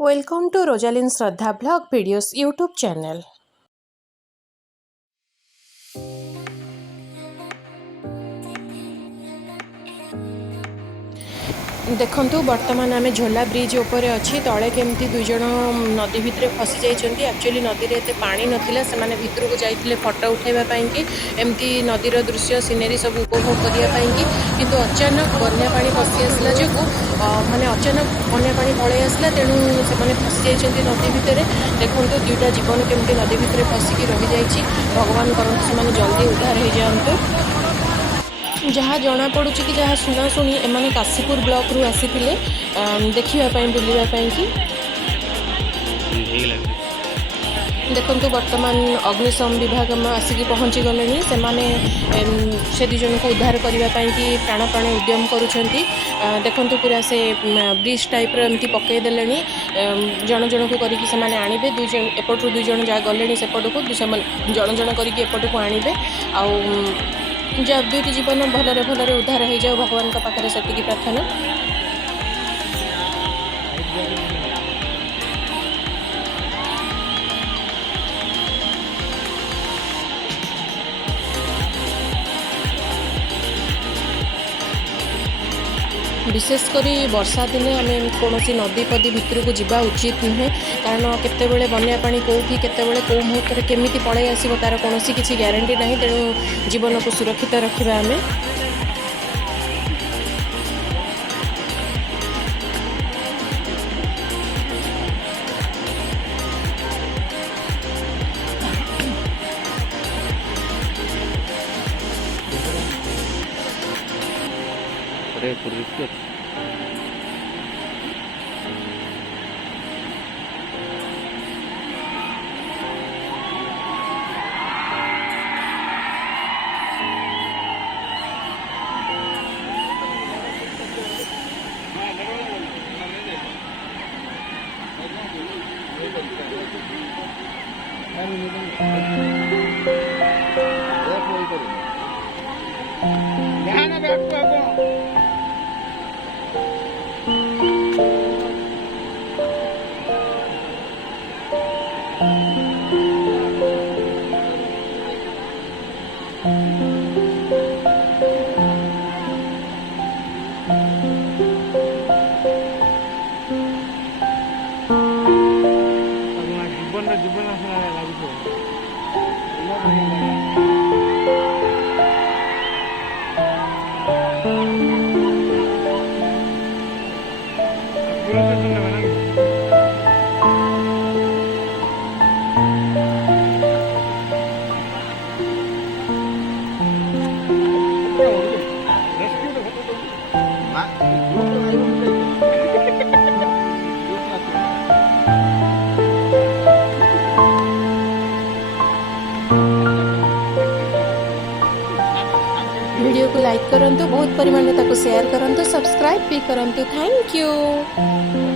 Welcome to Rojalyn Shraddha Blog Videos YouTube channel. देखंतु वर्तमान आमे झोला ब्रिज ऊपर अच्छी तले केमती दुई जन नदी भितर फसी जाइछन्ती। एक्चुअली नदी रे एते पानी नथिला, सेमाने भितर को जाइथिले फोटो उठेबा पई कि एमती नदीर दृश्य सीनरी सब उपभोग करिया पई कि किंतु अचानक बन्या पानी फसी आसला जेको माने अचानक बन्या पानी पळे आसला, तेणु सेमाने फसी जाइछन्ती नदी भितर। देखंतु दुईटा जीवन केमती नदी भितर फसिकी रहि जाइछि। भगवान करंतु सेमाने जल्दी उद्धार हो जांतु। जहाँ जना पड़ू कि जहाँ शुणाशुणी एमाने काशीपुर ब्लॉक रु आसी देखा बुलवाई कि देखंतु वर्तमान अग्निशम विभाग आसिक पहुँची गले से दुई जन को उद्धार करने कि प्राण प्राण उद्यम करुँच। देखंतु पूरा से ब्रिज टाइप एमती पकईदे जन जन को करके आणवे। दुई जन एपटू दुई जन जहाँ गले सेपट को जन जन करके एपट को आणवे। जब दुईटी जीवन भलरे भलरे उद्धार हो जाओ, भगवान का पाखरे सेतिकी प्रार्थना। विशेषकर वर्षा दिने आम कौन नदी पदी भितर को जावा उचित नुहे, कारण केतेबेले बन्या पानी कौटी केतेबेले कौ मुहूर्त केमिति पड़े आसो तार कौन किसी ग्यारंटी ना, तेणु जीवन को सुरक्षित रखा आम। वीडियो को लाइक करंतु, बहुत परिमाण में शेयर करंतु, सब्सक्राइब भी करंतु। Thank you.